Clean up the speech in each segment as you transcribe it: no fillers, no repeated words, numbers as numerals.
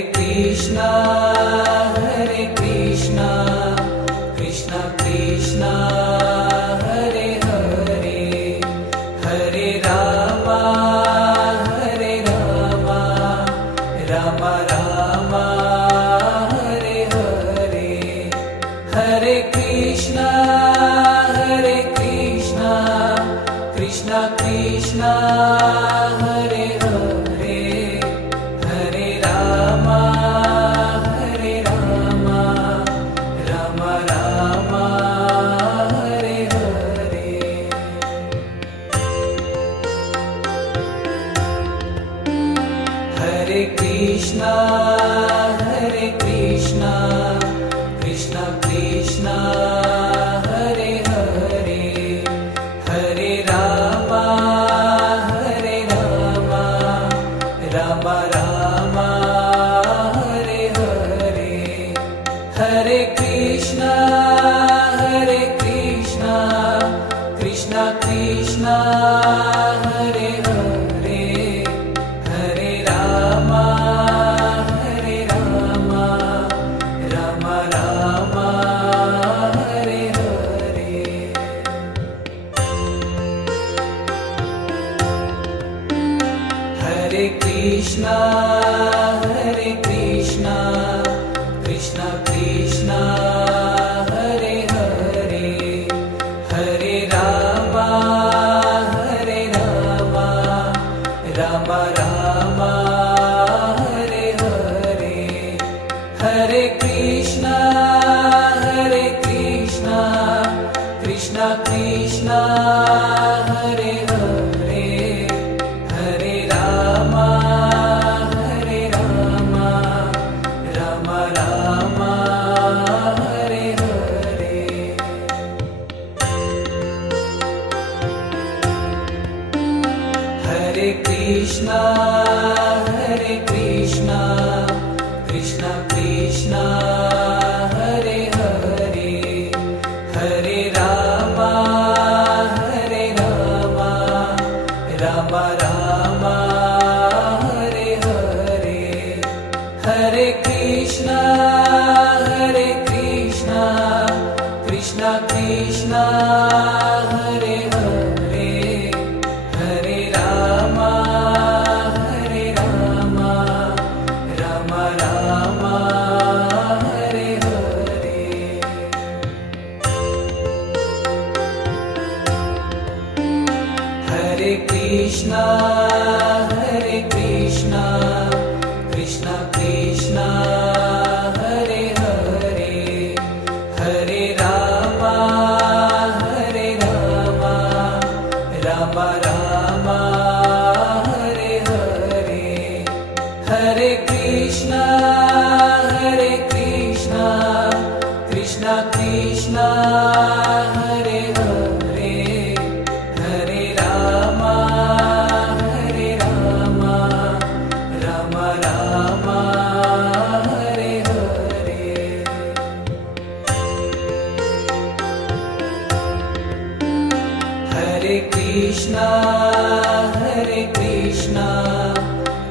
Krishna Krishna Krishna Hare Hare Hare Rama Rama Rama Hare Hare Hare Krishna Krishna Krishna Hare Hare Hare Rama Rama Rama Hare Hare Hare Krishna Krishna Krishna Hare Hare Hare Rama Rama Rama Hare Hare Hare Krishna Krishna Krishna Hare Hare Hare Rama Rama Rama Hare Hare Hare Krishna Krishna Krishna Hare Hare Hare Rama Rama Rama Hare Hare Hare Krishna Krishna Krishna Hare Hare Hare Rama Rama Rama Hare Hare Hare Krishna Krishna Krishna Hare Hare Hare Rama Rama Rama Hare Hare Hare Krishna Krishna Krishna Hare Hare Hare Rama Rama Rama Hare Hare Hare Krishna Krishna Krishna Hare Hare Hare Rama Rama Rama Hare Hare Hare Krishna Krishna Krishna Hare Hare Hare Rama Rama Rama Hare Hare Hare Krishna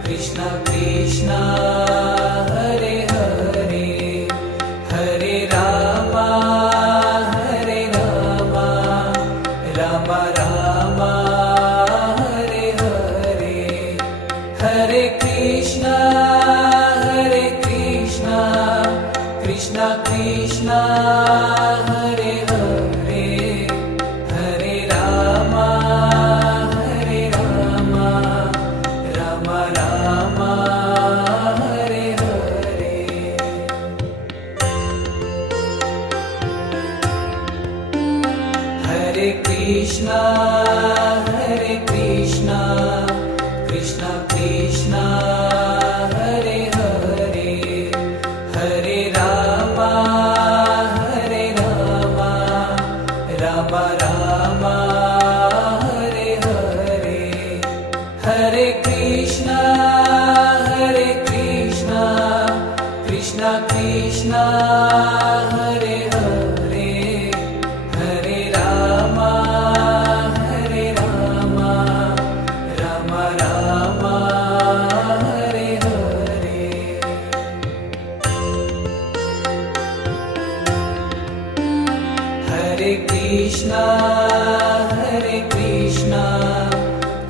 Krishna Krishna Hare Hare Hare Rama Rama Rama Hare Hare Hare Krishna Krishna Krishna Hare Hare Hare Rama Rama Rama Hare Hare Hare Krishna Krishna Krishna Hare Hare Hare Rama Rama Rama Hare Hare Hare Krishna Krishna Krishna Hare Hare Hare Rama Rama Rama Hare Hare Krishna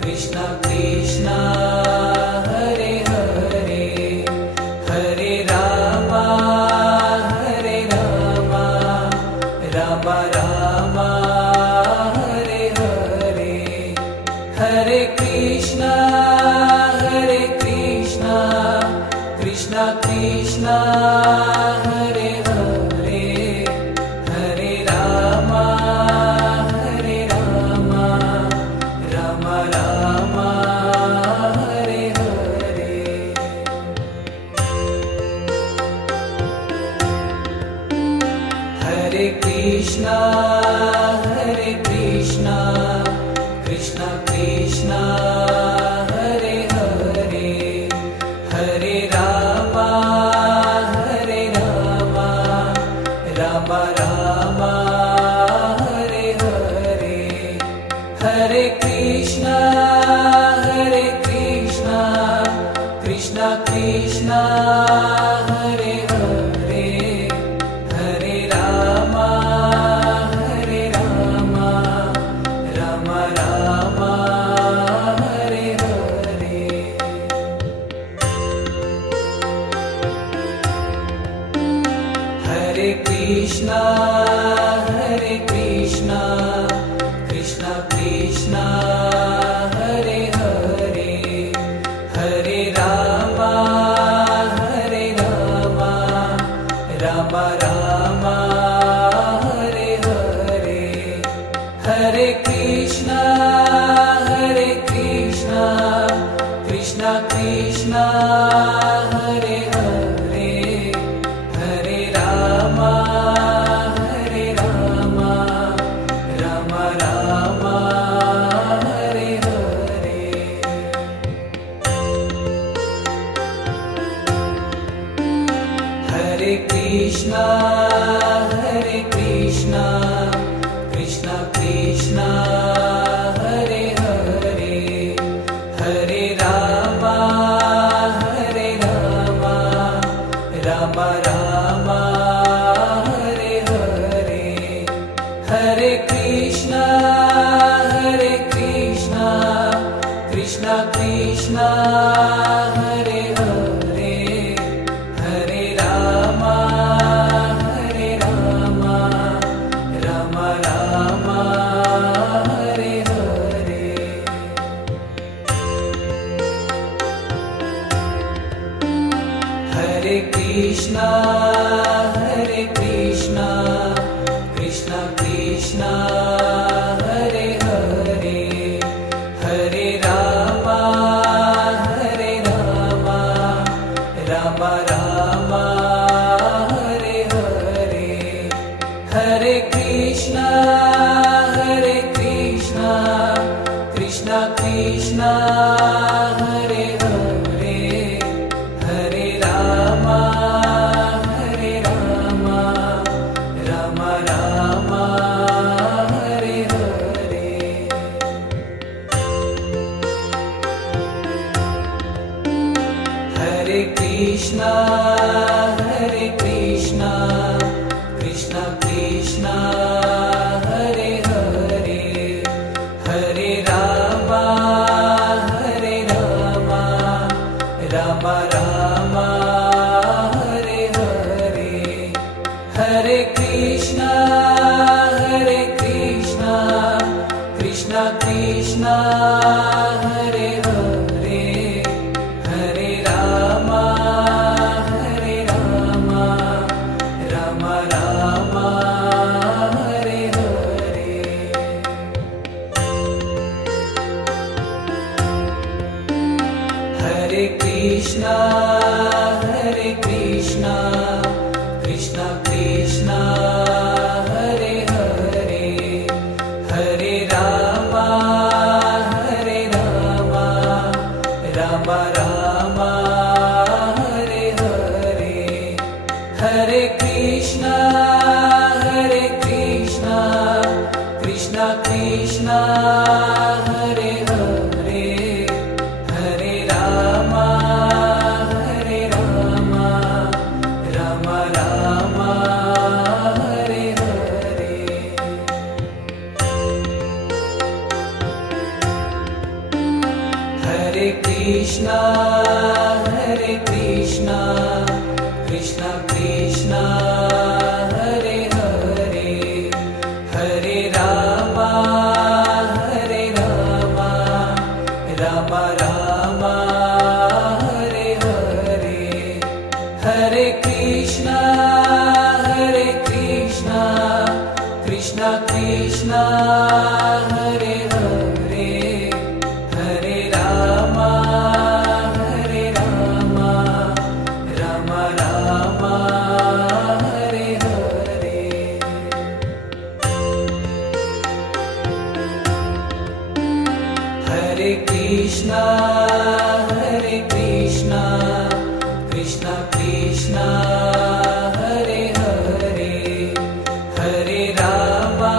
Krishna Krishna Hare Hare Hare Rama Hare Rama Rama Rama Hare Hare Hare Krishna Krishna Krishna Hare Hare Hare Rama Rama Rama Hare Hare Hare Krishna Krishna Krishna Hare Hare Hare Rama Rama Rama Hare Hare Hare Krishna Krishna Krishna Hare Hare Hare Rama Rama Rama Hare Hare Hare Krishna Krishna Krishna Hare Hare Hare Rama Rama Rama Hare Hare Hare Krishna Krishna Krishna Hare Hare Hare Rama Rama Rama Hare Hare Hare Krishna Krishna Krishna Hare Hare Hare Rama Rama Rama Hare Hare Hare Krishna Krishna Krishna Hare Hare Hare Rama Rama Rama Hare Hare Hare Krishna Krishna Krishna Hare Hare Hare Rama Rama Rama Hare Hare Hare Krishna Krishna Krishna Hare Hare Hare Rama Rama Rama Hare Hare Hare Krishna Krishna Krishna Hare Hare Hare Rama Rama Rama Hare Hare Hare Krishna Krishna Krishna Hare Hare Hare Rama Rama Rama Hare Hare Hare Krishna Krishna Krishna Hare Hare Hare Rama Rama Rama Hare Hare Hare Krishna Krishna Krishna Hare Hare Hare Rama Krishna Krishna Krishna Hare Hare Hare Rama Rama Rama Hare Hare Hare Krishna Krishna Krishna Hare Hare Hare Rama Rama Rama Hare Hare Hare Krishna Krishna Krishna Hare Hare Hare Rama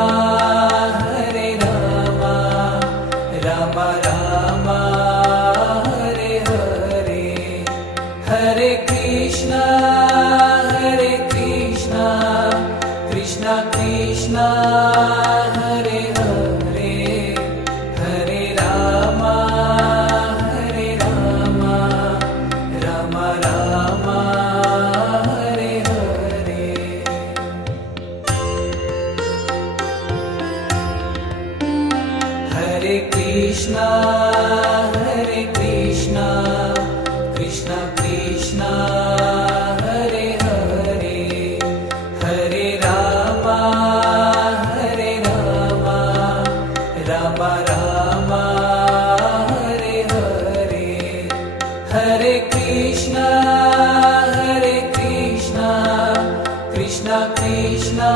Rama Rama Hare Hare Hare Krishna Krishna Krishna Hare Hare Hare Rama Rama Rama Hare Hare Hare Krishna Krishna Krishna Hare Hare Hare Rama Rama Rama Hare Hare Hare Krishna Krishna Krishna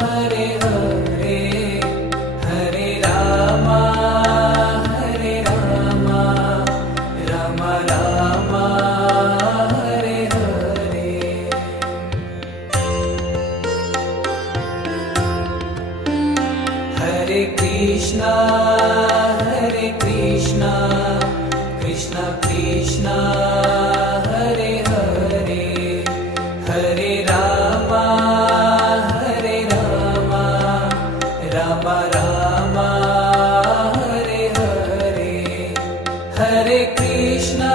Hare Hare Hare Rama Rama Rama Hare Hare Hare Krishna Krishna Krishna Hare Hare Hare Rama Rama Rama Hare Hare Hare Krishna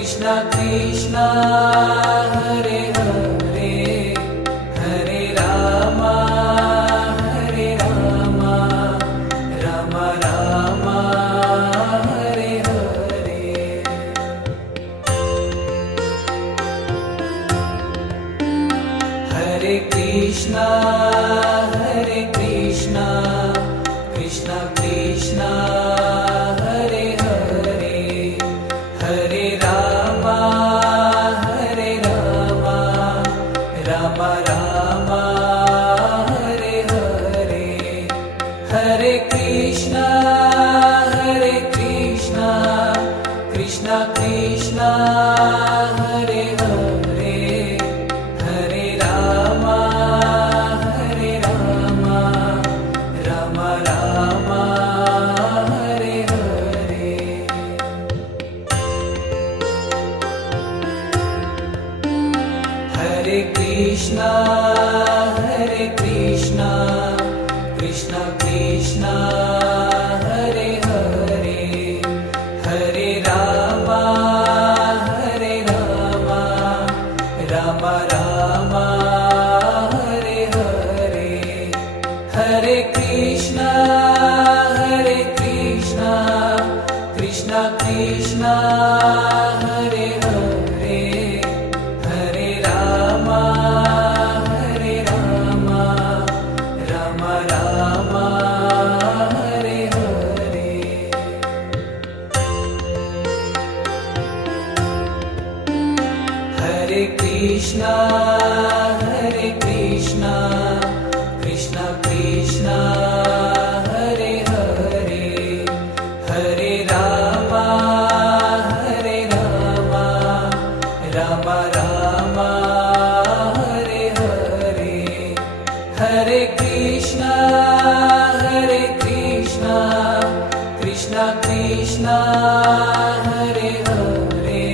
Krishna Krishna Hare Hare Hare Rama Rama Rama Hare Hare Hare Krishna Krishna Krishna Hare Hare Hare Rama Rama Rama Hare Hare Hare Krishna Krishna Krishna Hare Hare Hare Rama Rama Rama Hare Hare Hare Krishna Krishna Krishna Hare Hare Hare Rama Rama Rama Hare Hare Hare Krishna Krishna Krishna Hare Hare Hare Rama Rama Rama Hare Hare Hare Krishna Krishna Krishna Hare Hare Hare Rama Rama Rama Hare Hare Hare Krishna Krishna Krishna Hare Hare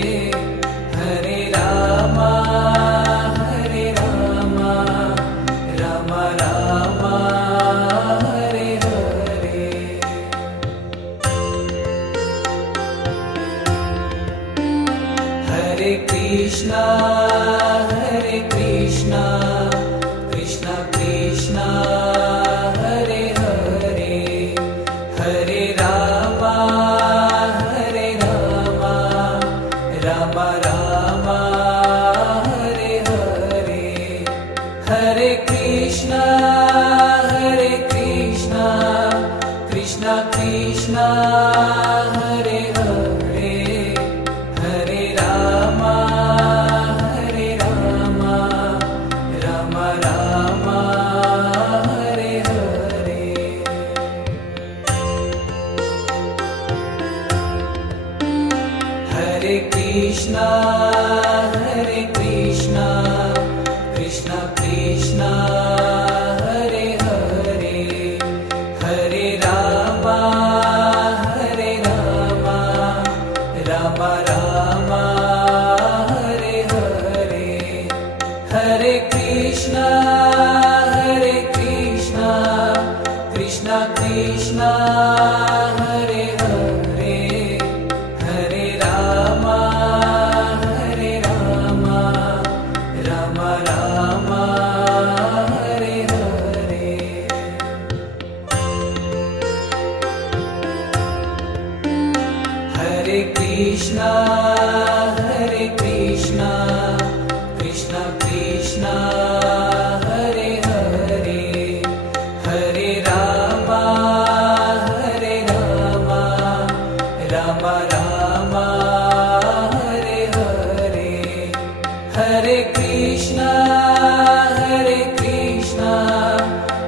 Hare Rama Rama Rama Hare Hare Krishna Hare Hare Hare Rama Hare Rama Rama Rama Hare Hare Hare Krishna Hare Krishna Krishna Krishna Hare Hare Hare Rama Hare Rama Rama Rama Hare Hare Hare Krishna Krishna Krishna Hare Hare Hare Rama Rama Rama Hare Hare Hare Krishna Krishna Krishna Hare Hare Hare Rama Rama Rama Hare Hare Hare Krishna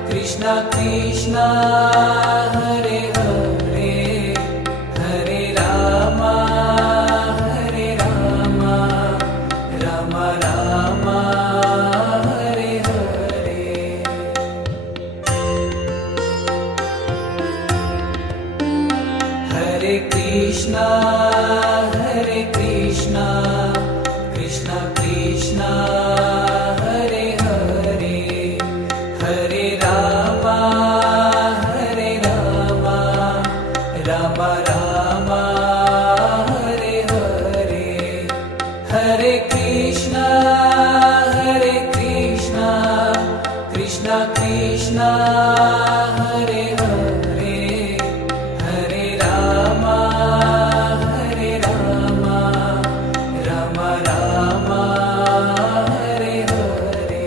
Krishna Krishna Hare Hare Hare Rama Rama Rama Hare Hare Hare Krishna Krishna Krishna Hare Hare Hare Rama Rama Rama Hare Hare Hare Krishna Krishna Krishna Hare Hare Hare Rama Rama Rama Hare Hare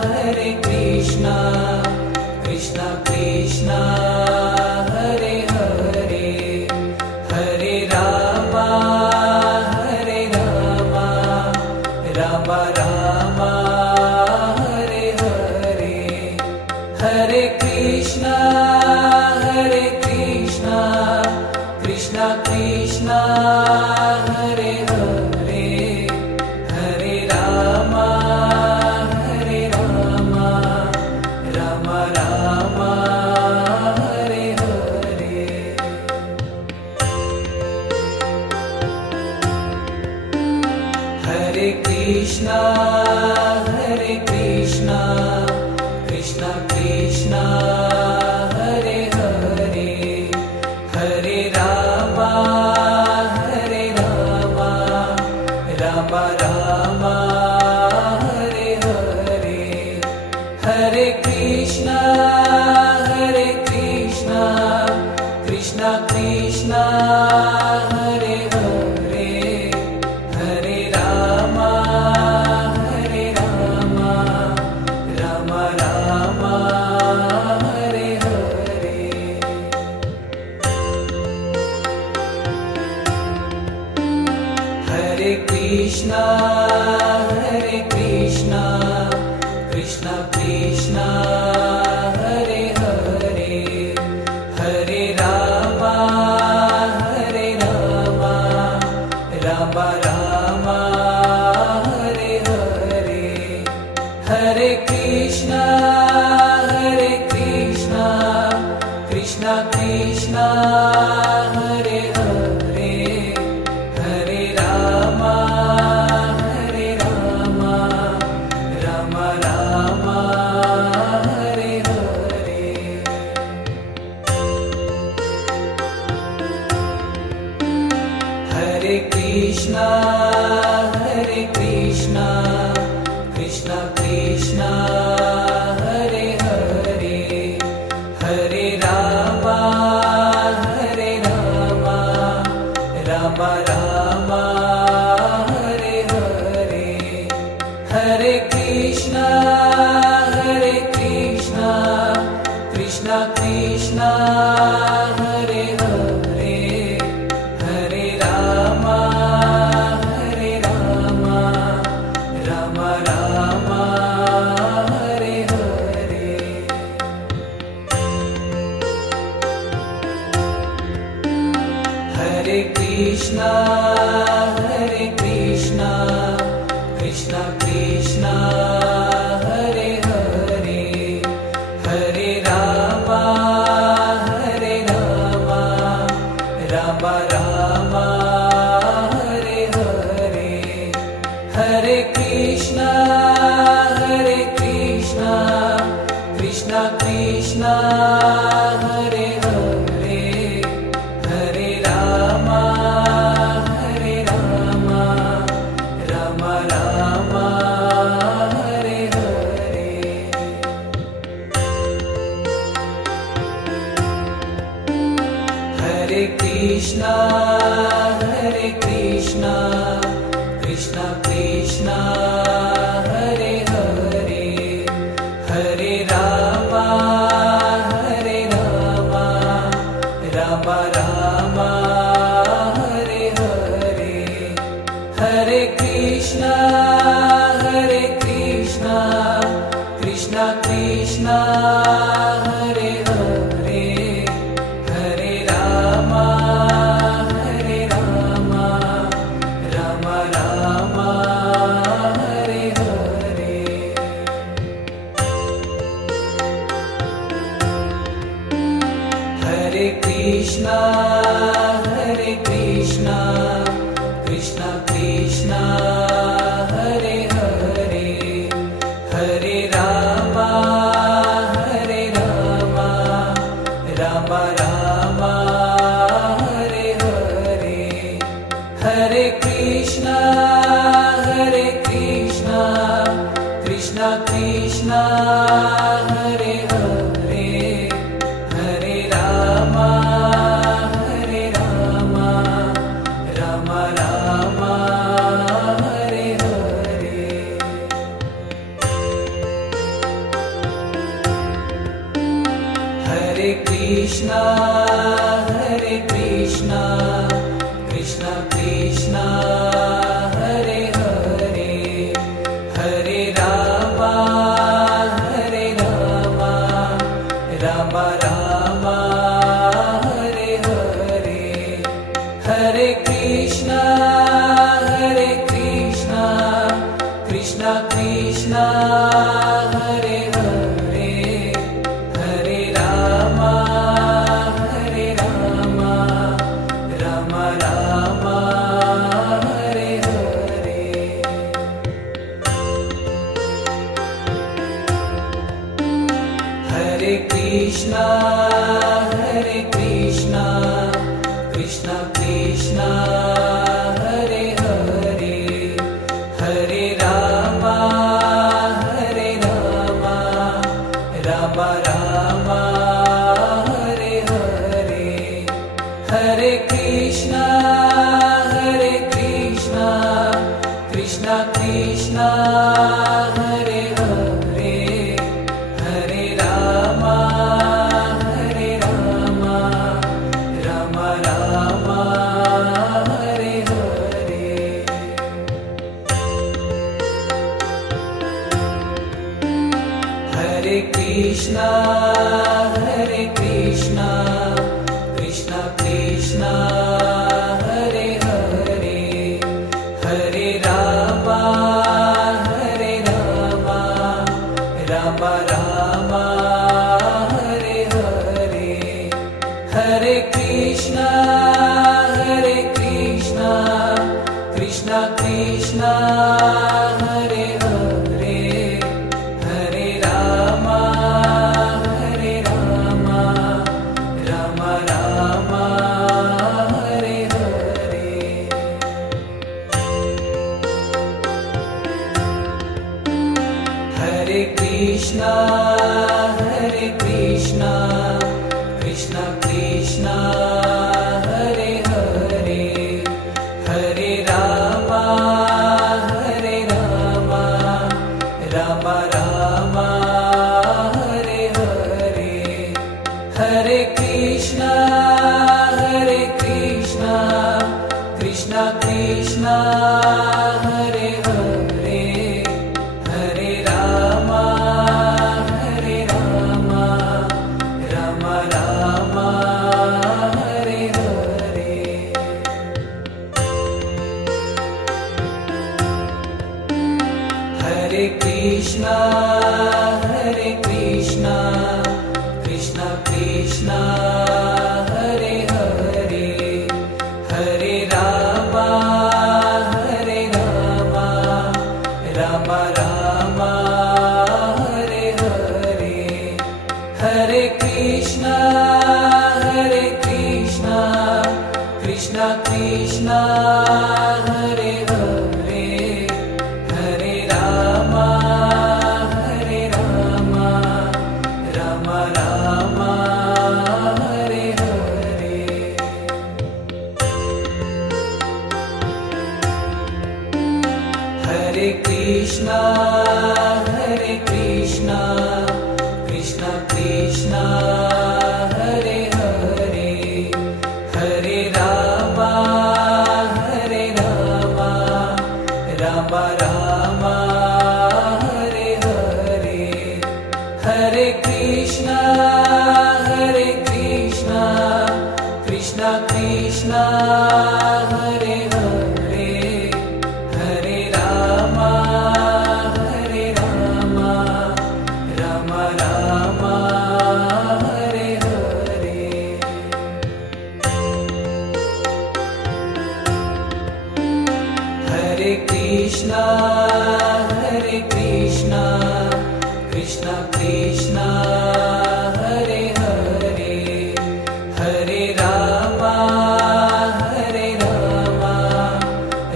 Hare Krishna Krishna Krishna Hare Hare Hare Rama Rama Rama Hare Hare Hare Krishna Krishna Krishna Hare Hare Hare Rama Rama Rama Hare Hare Hare Krishna Krishna Krishna Hare Hare Hare Rama Rama Rama Hare Hare Hare Krishna Krishna Krishna Hare Hare Hare Rama Rama Rama Hare Hare Hare Krishna Krishna Krishna Hare Hare Hare Rama Rama Rama Hare Hare Hare Krishna Krishna Krishna Hare Hare Hare Rama Rama Rama Hare Krishna Hare Krishna Krishna Krishna Hare Hare Hare Rama Hare Rama Rama Rama Hare Hare Hare Krishna Krishna Krishna Hare Hare Hare Rama Rama Rama Hare Hare Hare Krishna Krishna Krishna Hare Hare Hare Rama Rama Rama Hare Hare Hare Krishna Krishna Krishna Hare Hare Hare Rama Rama Rama Hare Hare Hare Krishna Krishna Krishna Hare Hare Hare Rama Rama Rama Hare Hare Hare Krishna Krishna Krishna Hare Hare Hare Rama Rama Rama Hare Hare Hare Krishna Krishna Krishna Hare Hare Hare Rama Rama Rama Hare Hare Hare Krishna Krishna Hare Hare Hare Rama Rama Rama Hare Hare Hare Krishna Krishna Hare Hare Hare Rama Rama Rama Hare Hare Hare Krishna Krishna Hare Hare Hare Rama Rama Rama Hare Hare Hare Krishna Krishna Hare Hare Hare Rama Rama Rama Hare Hare Hare Krishna Krishna Hare Hare Hare Rama Rama Rama Hare Hare Hare Krishna Krishna Hare Hare Hare Rama Rama Rama Hare Hare Hare Krishna Krishna Hare Hare Hare Rama Rama Rama Hare Krishna Krishna Krishna Hare Hare Hare Rama Rama Rama Hare Hare Hare Krishna Krishna Krishna Hare Hare Hare Rama Rama Rama Hare Hare Hare Krishna Krishna Krishna Hare Hare Hare Rama Rama Rama Hare Hare Hare Krishna Krishna Krishna Hare Hare Hare Rama Rama Rama Hare Hare Hare Krishna Krishna Krishna Hare Hare Hare Rama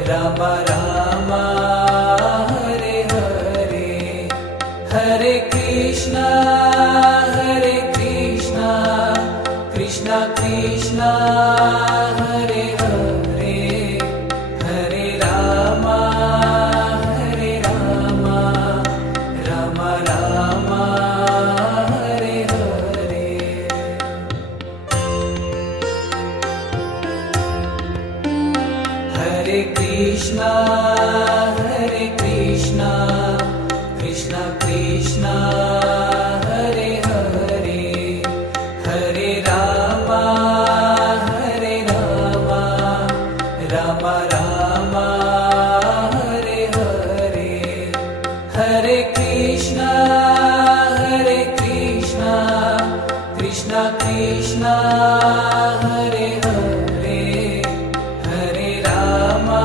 Rama Rama Hare Hare Hare Krishna Krishna Krishna Hare Hare Hare Rama Rama Rama Hare Hare Hare Krishna Krishna Krishna Hare Hare Hare Rama Rama Rama Hare Hare Hare Krishna Krishna Krishna Hare Hare Hare Rama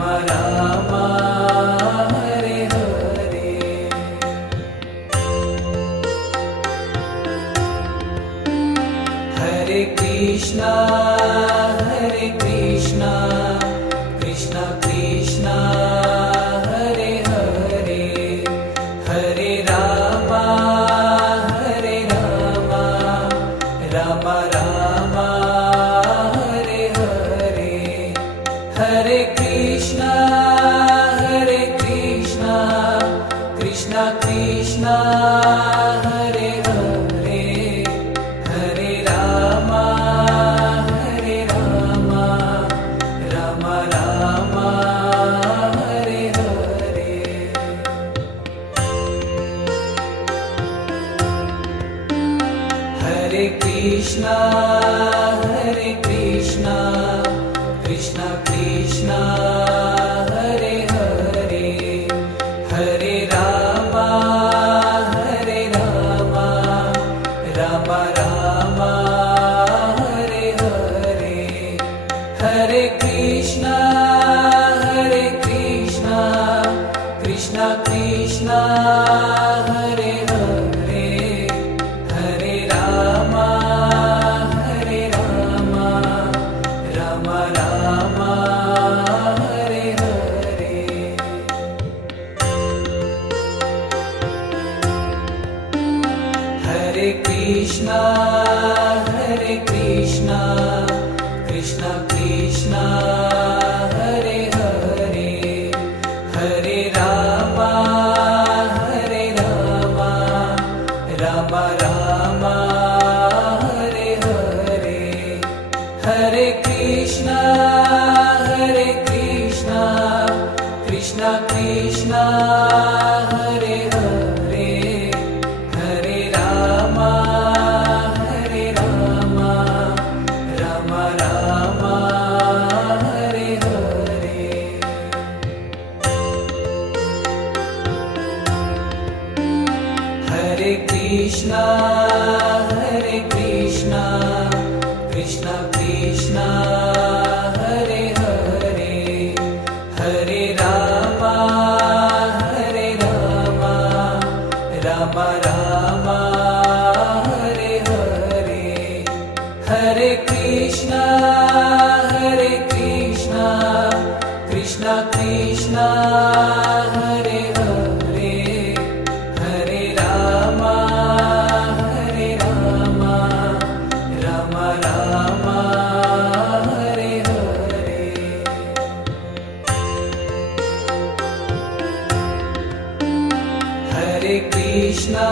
Rama Rama Hare Hare Hare Krishna Krishna Krishna Hare Hare Hare Rama Rama Rama Hare Hare Hare Krishna Krishna Krishna Hare Hare Hare Rama Rama Rama Hare Hare Hare Krishna Krishna Krishna Hare Hare Hare Rama Rama Rama Hare Hare Hare Krishna Krishna Krishna Hare Hare Hare Rama Rama Rama Hare Hare Hare Krishna Krishna Krishna Hare Hare Hare Rama Krishna Krishna Hare Hare Hare Rama Rama Rama Hare Hare Hare Krishna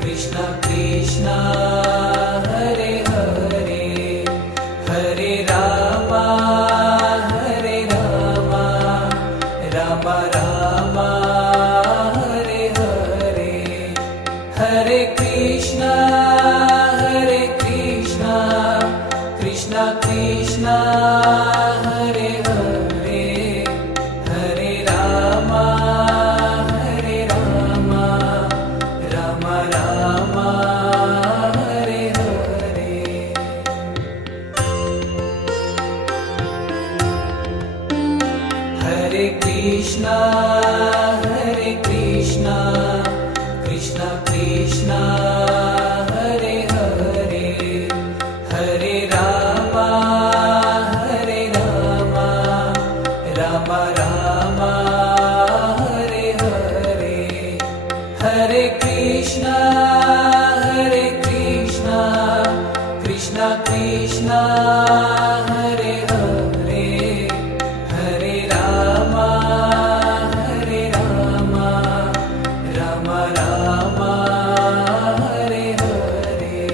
Krishna Krishna Hare Hare Hare Rama Rama Rama Hare Hare Hare Krishna Krishna Krishna Hare Hare Hare Rama Rama Rama Hare Hare Hare Krishna Krishna Krishna Hare Hare Hare Rama Rama Rama Hare Hare Hare Krishna Krishna Krishna Hare Hare Hare Rama Rama Rama Hare Hare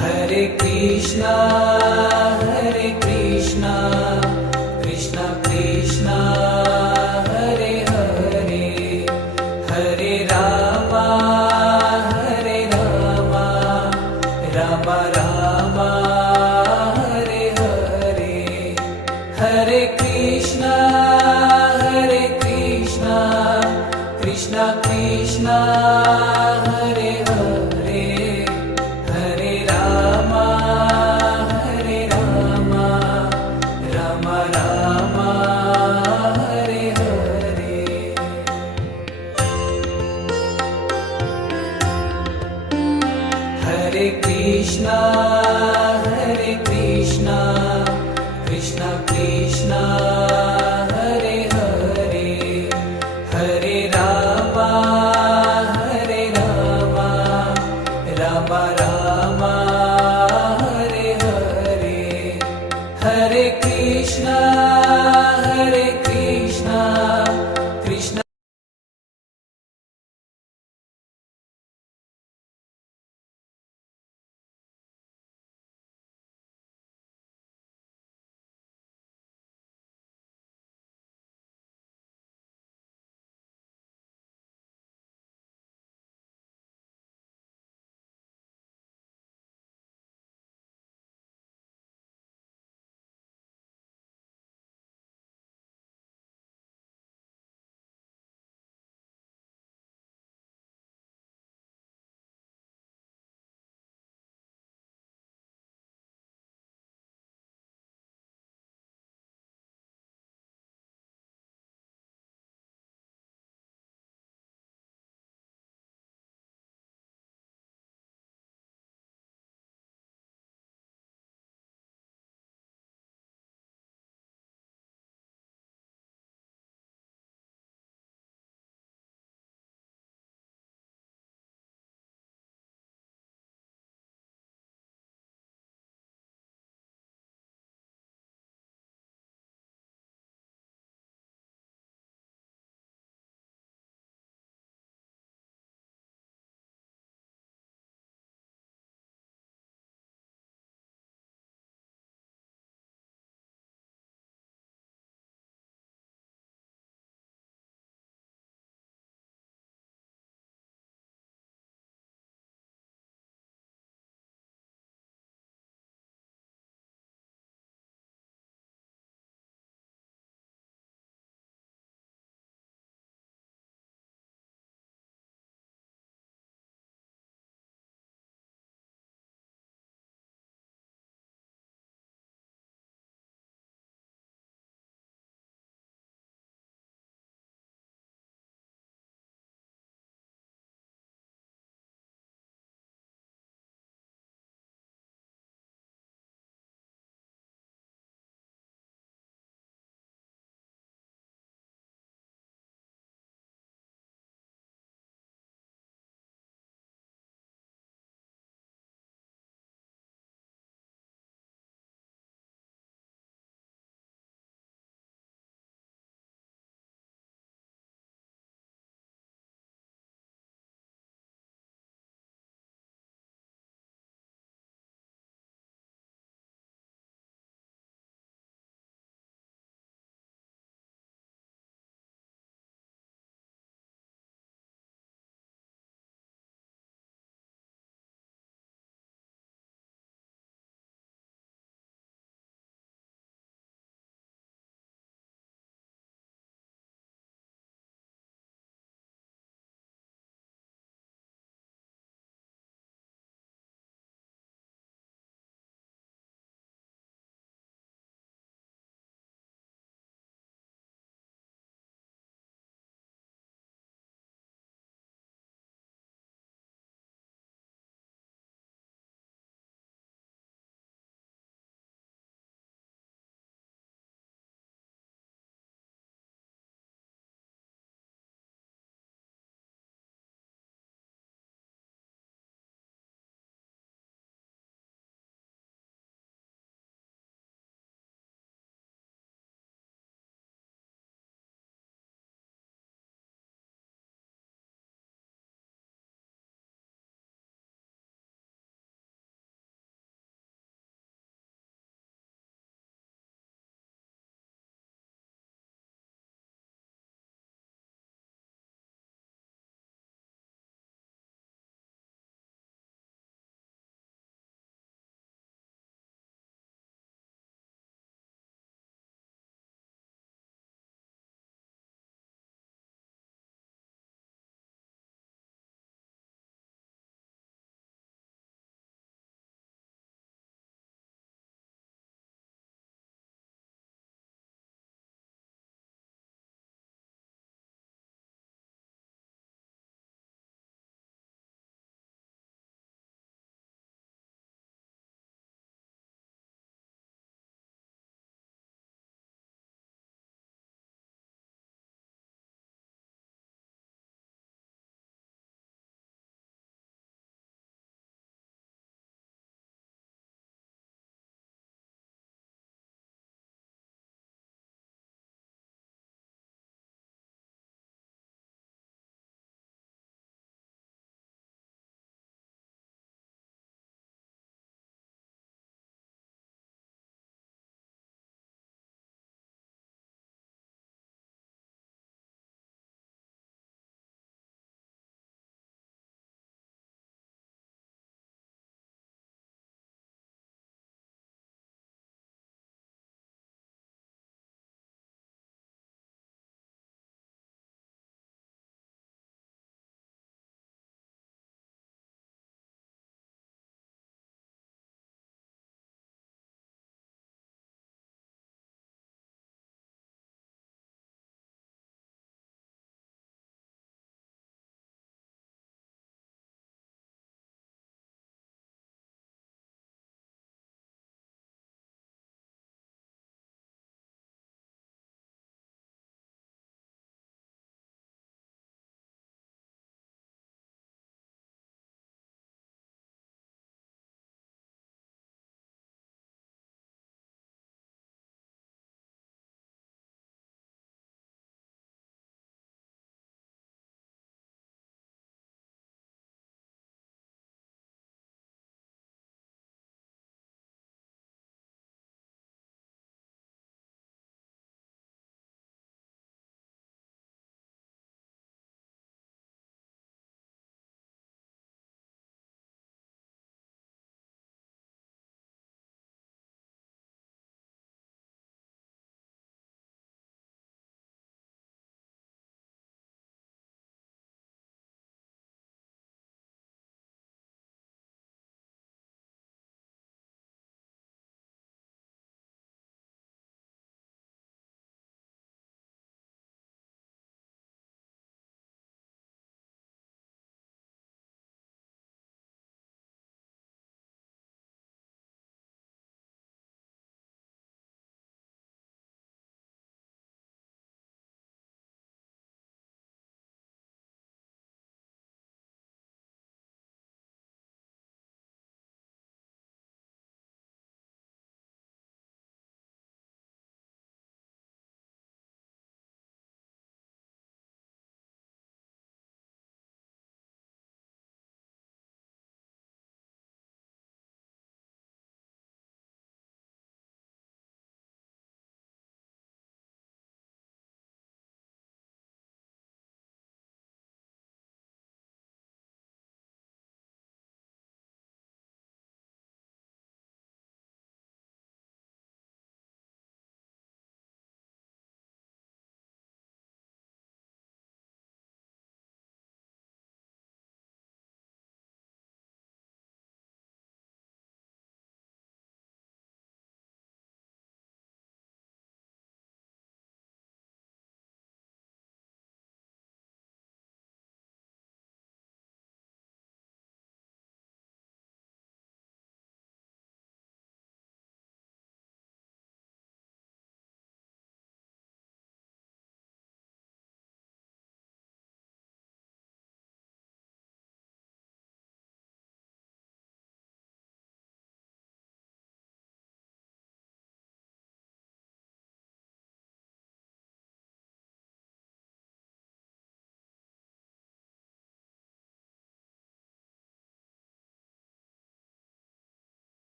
Hare Krishna Krishna Krishna Hare Hare Hare Rama Rama Rama Hare Hare Hare Krishna Krishna Krishna Hare Hare Hare Rama Rama Rama Hare Hare Hare Krishna Krishna Krishna Hare Hare Hare Rama Rama